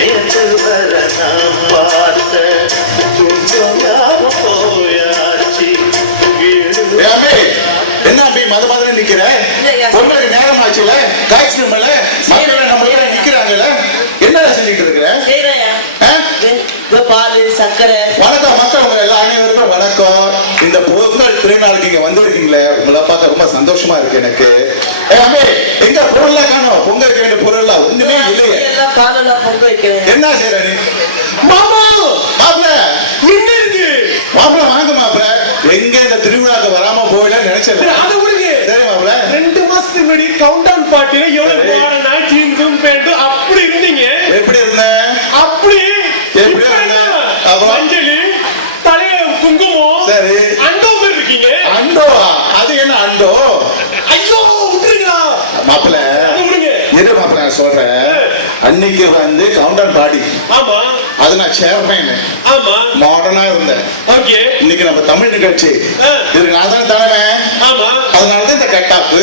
நேற்று வர நாம் பார்த்த போயாச்சு. என்ன அப்படி மத மதம் நிக்கிற? உங்களுக்கு நேரம் ஆச்சுல, டாக்ஸி மேல மக்கள் நம்ம நிக்கிறாங்கல்ல, என்னடா செஞ்சுட்டு இருக்கிற? பால் சக்கரை. வணக்கம் மக்கள், எல்லா அனைவருக்கும் வணக்கம். இந்த பொங்கல் திருநாளுக்கு இங்க வந்திருக்கீங்களே, உங்களை பார்க்க ரொம்ப சந்தோஷமா இருக்கு எனக்கு. எங்க பொருள்லாம் காணோம், பொங்கலுக்கு வேண்டிய பொருள்லாம் ஒண்ணுமே இல்லையே. என்ன செய்யற நீ? மாமா மாப்பிள இங்க இருக்கு. மாப்பிள வாங்க மாப்பிள. எங்க இந்த திருவிழாக்கு வராம போயில நினைச்சேன். அது உனக்கு சரி மாப்பிள. 2 மாசத்துக்கு முன்னாடி கவுண்ட் டவுன் பார்ட்டில எவ்வளவு போறானா ஜீன்ஸும் பேண்டும் அப்படி இருந்தீங்க. எப்படி இருந்த? அப்படி எப்படி இருந்த? அப்புறம் அஞ்சலி தலைய குங்குமம். சரி. அண்டோ மாதிரி இருக்கீங்க. அண்டோவா? அது என்ன அண்டோ? ஐயோ விட்டுருங்க மாப்பிள. எது மாப்பிள நான் சொல்றேன். அன்னைக்கு வந்து கவுண்டர் பாடி. ஆமா. அது நான் சேர்மேன். ஆமா. மாடர்னா இருந்தேன். ஓகே. இன்னைக்கு நம்ம தமிழ் நிகழ்ச்சி. இதுக்கு நான் தான் தலைமை. ஆமா. அதனாலதான் இந்த கட்டாப்பு.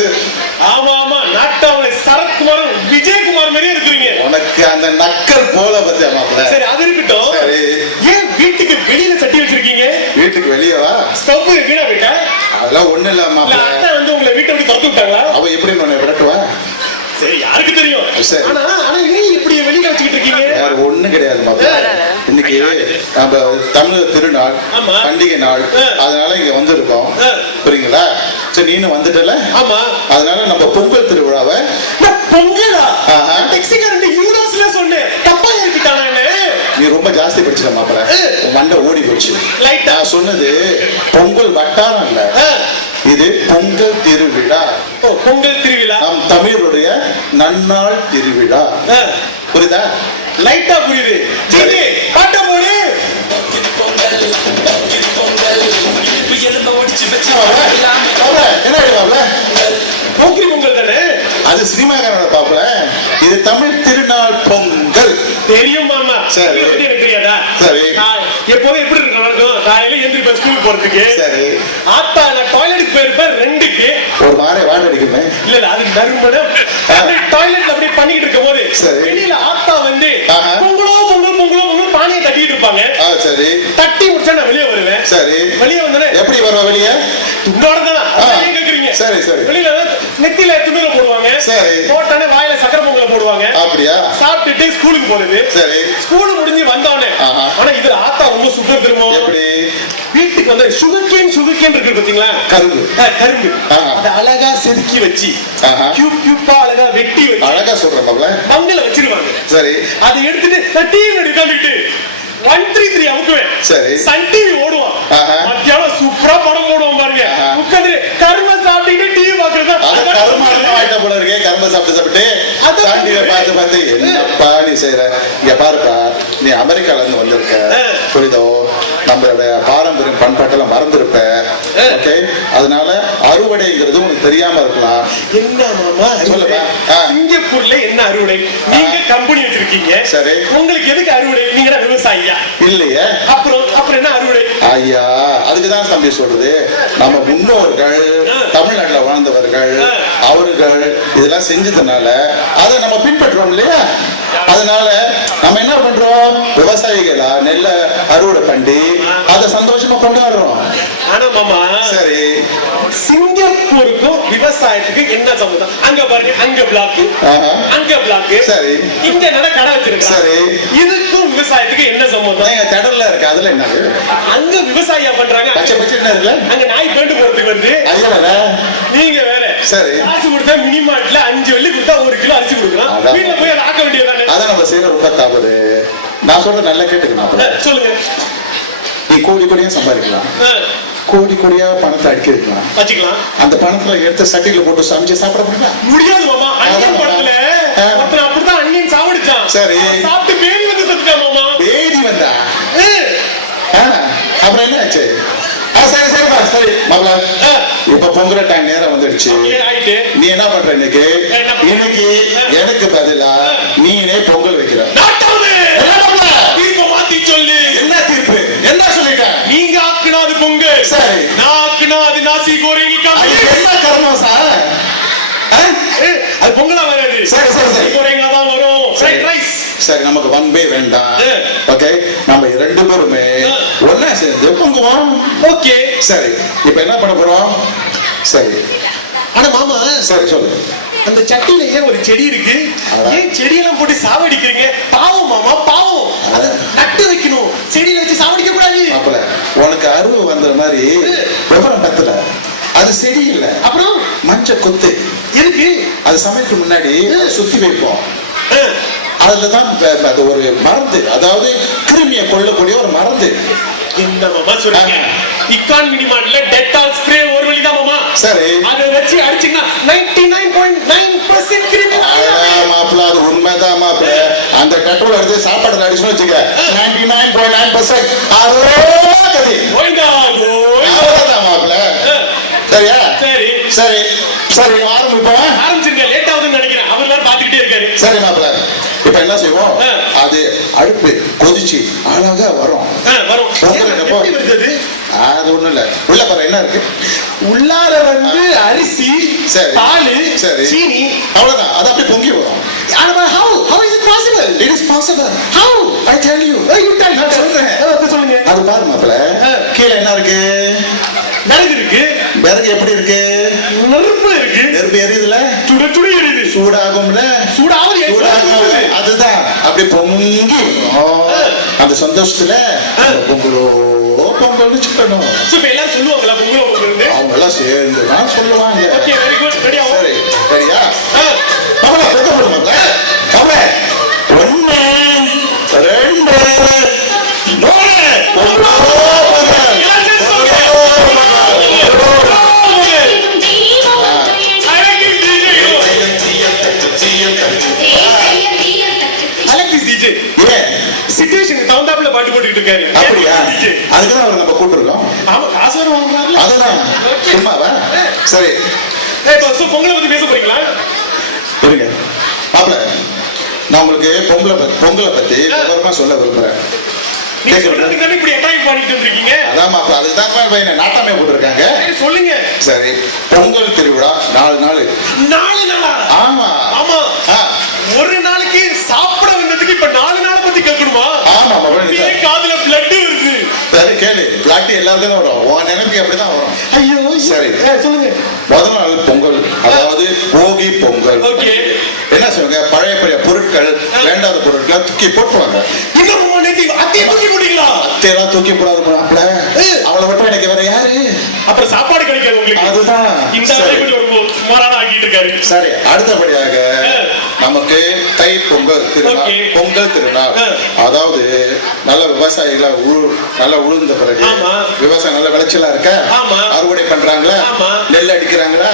ஆமா ஆமா. நாட்டாவை சரத்குமார் விஜயகுமார் மாதிரியே இருக்கிறீங்க. உனக்கு அந்த நக்கல் போல பத்தியா மாப்பிள. சரி அது இருக்கட்டும். சரி. ஏன் வீட்டுக்கு வெளியில சட்டி வச்சிருக்கீங்க? வீட்டுக்கு வெளியவா? ஸ்டவ் வீணா போயிட்டா? அதெல்லாம் ஒண்ணு இல்ல மாப்பிள. அத்தை வந்து உங்களை வீட்டை விட்டு துரத்து விட்டாங்களா? அவ எப்படி உன்னை விரட்டுவா? சரி யாருக்கு தெரியும். ஆனா ஏன் இப்படி வெளியில வச்சுக்கிட்டு இருக்கீங்க? வேற ஒண்ணும் கிடையாது மாப்பிள. இன்னைக்கு நம்ம தமிழ் திருநாள், பண்டிகை நாள், அதனால இங்க வந்திருக்கோம். புரியுங்களா? சரி நீனும் வந்துட்டல. ஆமா. அதனால நம்ம பொங்கல் திருவிழாவை. பொங்கலா? டெக்ஸிகாரன் யூரோஸ்ல சொன்னேன். தப்பா ஏறிட்டானே. நீ ரொம்ப ஜாஸ்தி படிச்சிட்ட மாப்பிள. மண்டை ஓடி போச்சு. நான் சொன்னது பொங்கல் வட்டாரம் இல்ல, இது பொங்கல் திருவிழா. பொங்கல் திருவிழா நம் தமிழருடைய நன்னாள் திருவிழா. புரியுதா? லைட்டா புரியுது. சரி பாட்ட போடு. என்ன எழுதாப்ல? போக்கிரி பொங்கல் தானே அது சினிமாக்காரனோட பாப்பல. இது தமிழ் திருநாள் பொங்கல். தெரியும் மாமா. சரி. எனக்கு தெரியாதா? சரி. எப்போதும் எப்படி இருக்கு நடக்கும்? காலையில எந்திரிப்பேன் ஸ்கூலுக்கு போறதுக்கு. சரி. ஆத்தா நான் டாய்லெட்டுக்கு போயிருப்பேன் 2க்கு. ஒரு மாதிரி வாட அடிக்குமே. இல்ல அது நறுமணம். டாய்லெட்ல அப்படியே பண்ணிட்டு இருக்கும் போது வெளியில ஆத்தா வந்து பொங்கலோ பொங்கல் பொங்கலோ பொங்கல் பானையை தட்டிட்டு இருப்பாங்க. சரி. தட்டி முடிச்சா நான் வெளியே வருவேன். சரி. வெளியே வந்தேன். எப்படி வருவா வெளியே? துண்டோட தான் கேக்குறீங்க. சரி சரி. வெளியில நெத்தியில துணில போடுவாங்க. சரி. போட்டானே வாயில சக்கரை பொங்கல போடுவாங்க. அப்படியா? சாப்பிட்டுட்டு ஸ்கூலுக்கு போறது. சரி. ஸ்கூல் முடிஞ்சு வந்தவனே. ஆனா இதுல ஆத்தா ரொம்ப சூப்பர் தெரியுமா? எப்படி? வீட்டுக்கு வந்து சுகர்கேன் இருக்கு பாத்தீங்களா? கரும்பு. கரும்பு. அத அழகா செதுக்கி வச்சு கியூப்பா அழகா வெட்டி வச்சு அழகா சொல்றப்பல மங்கல வச்சிருவாங்க. சரி. அதை எடுத்துட்டு நான் டிவி உட்காந்துட்டு 133 அமுக்குவேன். சரி. சன் டிவி ஓடுவான். மத்தியானம் சூப்பரா படம் போடுவான் பாருங்க. உட்காந்து கரும்பை சாப்பிட்டு டிவி பாக்குறது. கருமாட்ட போல இருக்கே. கரும்பை சாப்பிட்டு சன் டிவி பார்த்து பார்த்து என்னப்பா நீ செய்யற? இங்க பாருப்பா, நீ அமெரிக்கால இருந்து வந்திருக்க. புரியுதோ? நம்மளோட பாரம்பரியம் பண்பாட்டெல்லாம் மறந்துருப்ப. ஓகே. அதனால அறுவடைங்கிறது உனக்கு தெரியாம இருக்கலாம். என்ன மாமா சொல்லுப்பா. சிங்கப்பூர்ல என்ன அறுவடை? நீங்க கம்பெனி வச்சிருக்கீங்க. சரி. உங்களுக்கு எதுக்கு அறுவடை? நீங்க விவசாயியா இல்லையே. அப்புறம் என்ன அறுவடை? ஐயா, அதுக்குதான் தம்பி சொல்றது. நம்ம முன்னோர்கள் தமிழ்நாட்டுல வாழ்ந்தவர்கள் அவர்கள் இதெல்லாம் செஞ்சதுனால அதை நம்ம பின்பற்றோம் இல்லையா? அதனால நம்ம என்ன பண்றோம்? விவசாயிகளா நெல்ல அறுவடை பண்ணி அதை சந்தோஷமா கொண்டாடுறோம். ஆனா மாமா சரி, சிங்கப்பூருக்கும் விவசாயத்துக்கு என்ன சம்பந்தம்? அங்க பாருங்க, அங்க பிளாக், அங்க பிளாக். சரி. இங்க நட கடை வச்சிருக்காங்க. சரி. இதுக்கும் விவசாயத்துக்கு என்ன சம்பந்தம்? எங்க திடல்ல இருக்கு, அதுல என்ன? அங்க விவசாயியா பண்றாங்க. பச்சை பச்சை என்ன இருக்குல்ல? அங்க நாய் பேண்டு போறதுக்கு வந்து நீங்க வேற. சரி. காசு கொடுத்தா மினிமார்ட்ல 5 வெள்ளி கொடுத்தா 1 கிலோ அரிசி கொடுக்கலாம். வீட்டுல போய் அதை ஆக்க வேண்டியதானே? அதான் நம்ம செய்யற ரொம்ப தவறு. நான் சொல்ற நல்லா கேட்டுக்கணும். சொல்லுங்க. நீ கோடி கோடியா சம்பாதிக்கலாம், கோடி கோடியா பணத்தை அடிக்க வைக்கலாம், வச்சுக்கலாம். அந்த பணத்துல எடுத்து சட்டியில போட்டு சமைச்சு சாப்பிட முடியாது மாமா. அன்னியன் படத்துல ஒருத்தன் அப்படிதான் அன்னியன் சாப்பிடுச்சான். சரி. சாப்பிட்டு பேதி வந்து செத்துட்டான் மாமா. பேதி வந்தா? அப்புறம் என்ன ஆச்சு? சரி சரிப்பா, சரி மாப்பிள. இப்ப பொங்கல் டைம் நேரம் வந்துடுச்சு. நீ என்ன பண்ற? இன்னைக்கு எனக்கு பதிலா நீனே பொங்கல் வைக்கிற. தீர்ப்பு மாத்தி சொல்லு. என்ன தீர்ப்பு? என்ன சொல்லிட்ட? நீங்க ஆக்குனா அது பொங்கல். சரி. நான் ஆக்குனா அது நாசி கோரிங்கி காமி. என்ன கர்மம் சார்? அது பொங்கலா வராது. சரி சரி சரி. கோரிங்கா தான் வரும். Fried rice. சரி நமக்கு வன்பே வேண்டாம். ஓகே, நம்ம ரெண்டு பேருமே ஒண்ணா சேர்ந்து பொங்குவோம். ஓகே சரி, இப்ப என்ன பண்ண போறோம்? சரி, ஆனா மாமா, சரி சொல்லு. அந்த சட்டியில ஏன் ஒரு செடி இருக்கு? ஏன் செடியெல்லாம் போட்டு சாவடிக்கிறீங்க? பாவம் மாமா, பாவம். அதை நட்டு வைக்கணும், செடியில வச்சு சாவடிக்க கூடாது. அப்பல உனக்கு அருவு வந்த மாதிரி விவரம் பத்தல. அது செடி இல்ல, அப்புறம் மஞ்ச கொத்து இருக்கு. அது சமைக்கு முன்னாடி சுத்தி வைப்போம். அதுலதான் அது ஒரு மருந்து, அதாவது கிருமியை கொல்லக்கூடிய ஒரு மருந்து. இந்த மாமா சொல்றீங்க இக்கான் மினிமான்ல டெட்டால் ஸ்ப்ரே ஒரு வழிதான் மாமா. சரி, அதை வச்சு அடிச்சீங்கன்னா 99.9% கிருமி. மாப்பிள்ள அது உண்மைதான் மாப்பிள்ள. அந்த டெட்டால் எடுத்து சாப்பாடுல அடிச்சுன்னு வச்சுக்க 99.9% மாப்பிள்ள. சரியா? சரி சரி சரி, ஆரம்பிப்போம். ஆரம்பிச்சிருங்க, லேட் ஆகுதுன்னு நினைக்கிறேன். அவர் வேற பாத்துக்கிட்டே இருக்காரு. சரி மாப்பிள்ள, இப்ப என்ன செய்வோம்? அது அடுப்பு கொதிச்சு அழகா வரும். எப்படி வருது? அது ஒண்ணும் இல்ல, உள்ள பாரு என்ன இருக்கு. உள்ளார வந்து அரிசி, சரி, பால், சரி, சீனி, அவ்வளவுதான். அது அப்படியே பொங்கி வரும். How is it possible? It is possible. How? I tell you. You tell. நான் சொல்றேன். சொல்லுங்க. அது பாரு மாப்பிள்ள, கீழே என்ன இருக்கு? விறகு இருக்கு. விறகு எப்படி இருக்கு? நெருப்பு இருக்கு. நெருப்பு எரியுதுல, சுட சுட எரியுது. சூடாகும்ல, சூடாவது. அதுதான் அப்படி பொங்கி அந்த சந்தோஷத்துல பொங்கலோ பொங்கல்னு சொல்லணும். எல்லாரும் சொல்லுவாங்களா பொங்கலோ பொங்கல்? அவங்க எல்லாம் சேர்ந்து தான் சொல்லுவாங்க. Okay, very good. ரெடியா? சரி, ரெடியா? அவள பொங்க போடுவாங்க. அவள 1 2 3 பொங்கலோ சிச்சுவேஷனுக்கு தகுந்தாப்புல பாட்டு போட்டுக்கிட்டு இருக்காரு. அப்படியா? அதுக்குதான் அவரை நம்ம கூப்பிட்டுருக்கோம். ஆமா, காசு வர வாங்குறாருல. அதுதான் சும்மாவா? சரி, இப்போ பொங்கலை பத்தி பேச போறீங்களா? இருங்க மாப்பிள்ள, நான் உங்களுக்கு பொங்கலை பத்தி விவரமா சொல்ல விரும்புறேன். நீங்க சொல்றதுக்கு தானே இப்படி அட்டாக் பண்ணிட்டு இருக்கீங்க. அதான் மாப்பிள்ள, அதுதான் பையனை நாட்டாமே போட்டுருக்காங்க. சொல்லுங்க. சரி, பொங்கல் திருவிழா 4 நாள். 4 நாளா? ஆமா ஆமா. ஒரு நாளைக்கு சாப்பிட வந்ததுக்கு இப்ப 4 நாளை பத்தி கேட்கணுமா? ஆமா மாப்பிள்ள, காதுல பிளட் வருது. சரி கேளு, பிளாட் எல்லாத்துலயும் வரும். உன் நினைப்பு அப்படிதான் வரும். ஐயோ சரி சொல்லுங்க. முதல் நாள் பொங்கல், அதாவது போகி பொங்கல். ஓகே, என்ன சொல்லுங்க, பழைய பழைய பொருட்கள், வேண்டாத பொருட்கள் தூக்கி போட்டுவாங்க. அத்தையெல்லாம் தூக்கி போடாது மாப்பிள்ள, அவளை விட்டு எனக்கு வேற யாரு? அப்புறம் சாப்பாடு கிடைக்காது உங்களுக்கு. அதுதான் இந்த சுமாரான ஆக்கிட்டு இருக்காரு. சரி, அடுத்தபடியாக நமக்கு தை பொங்கல் திருநாள். பொங்கல் திருநாள் அதாவது நல்ல விவசாயிகள நல்ல உழுந்த பிறகு விவசாயம் நல்ல விளைச்சலா இருக்க, அறுவடை பண்றாங்களா, நெல் அடிக்கிறாங்களா,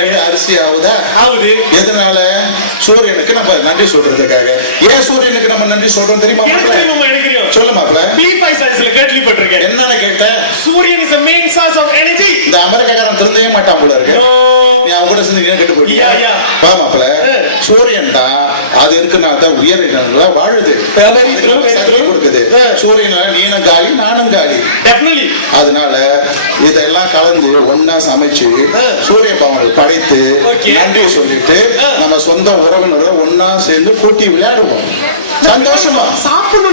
நெல் அரிசி ஆகுதா? எதனால? சூரியனுக்கு நம்ம நன்றி சொல்றதுக்காக. ஏன் சூரியனுக்கு நம்ம நன்றி சொல்றோம் தெரியுமா? சொல்ல மாப்பிள்ள. என்னன்னு கேட்டேன். சூரியன் is the main source of energy. இந்த அமெரிக்காரன் திருந்தவே மாட்டான் போல இருக்கு. நீ அவங்க கூட சேர்ந்து கேட்டு போயிட்டியா? வா மாப்பிள்ள, சூரியன் தான் அது இருக்குனால தான் உயிரினங்கள வாழுது, கொடுக்குது. சூரியனால நீனும் காலி நானும் காலி. அதனால இதெல்லாம் கலந்து ஒன்னா சமைச்சு சூரிய பவனை படைத்து நன்றி சொல்லிட்டு நம்ம சொந்த உறவினர்கள் ஒன்னா சேர்ந்து கூட்டி விளையாடுவோம். சந்தோஷமா சாப்பிடுவோம்.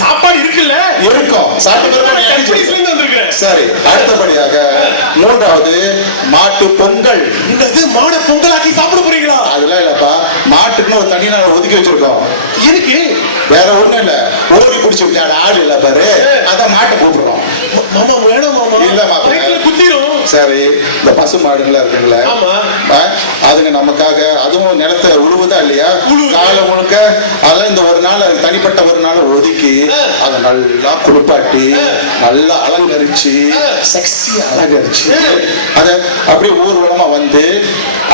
சாப்பாடு இருக்குல்ல, இருக்கும். சரி, அடுத்தபடியாக 3வது மாட்டு பொங்கல். மாட பொங்கலாக்கி சாப்பிட போறீங்களா? அதெல்லாம் இல்லப்பா, மாட்டுக்குன்னு ஒரு தனி நாள் ஒதுக்கி வச்சிருக்கோம். இருக்கு, வேற ஒண்ணும் இல்ல. ஓடி பிடிச்சி விளையாட ஆடு இல்ல பாரு, அதான் மாட்டை கூப்பிடுறோம். மாமா வேணும் மாமா. இல்ல மாப்பிள்ள குத்திரும். சரி, இந்த பசு மாடுங்களா இருக்குங்களா, அதுங்க நமக்காக அதுவும் நிலத்தை உழுவுதா இல்லையா, காலம் முழுக்க அதெல்லாம் இந்த ஒரு நாள் தனிப்பட்ட ஒரு நாள் ஒதுக்கி அதை நல்லா குளிப்பாட்டி நல்லா அலங்கரிச்சு செக்ஸியா அலங்கரிச்சு அத அப்படியே ஊர்வலமா வந்து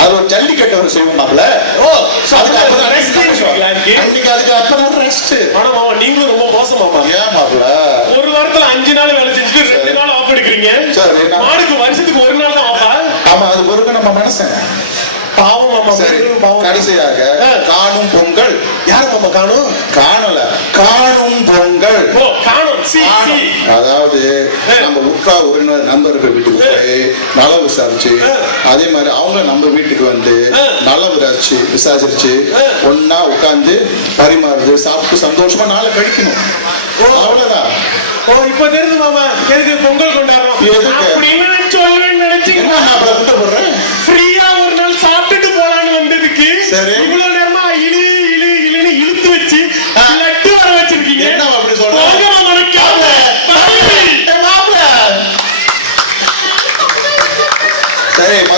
அது ஒரு ஜல்லிக்கட்டு ஒரு செய்வோம்ல. அதுக்கு அப்பதான் ரெஸ்ட். நீங்களும் ரொம்ப மோசமாமா. ஏன் மாப்பிள்ள, ஒரு வாரத்துல 5 நாள் வேலை செஞ்சுட்டு 2 நாள் ஆஃப் எடுக்கிறீங்க. மாடுக்கு வருஷத்துக்கு 1 நாள் தான் ஆஃபா? ஆமா, அது பொறுக்க நம்ம மனசன் பாவம் மாமா. கடைசியாக காணும் பொங்கல். யாரு மாமா காணும்? காணல, காணும் பொங்கல். காணும் அதாவது நம்ம உட்கா உறவினர் நண்பர்கள் வீட்டுக்கு போய் நலம் விசாரிச்சு அதே மாதிரி அவங்க நம்ம வீட்டுக்கு வந்து நலம் விசாரிச்சு ஒன்னா உட்கார்ந்து பரிமாறுது சாப்பிட்டு சந்தோஷமா நாளை கழிக்கணும். அவ்வளவுதான். ஓ இப்ப தெரியுது மாமா எதுக்கு பொங்கல் கொண்டாடுறோம் எதுக்கு? அப்படின்னு நான் சொல்லுவேன்னு நினைச்சீங்க. என்ன நான் அப்படி கூட்ட போடுறேன்? ஃப்ரீ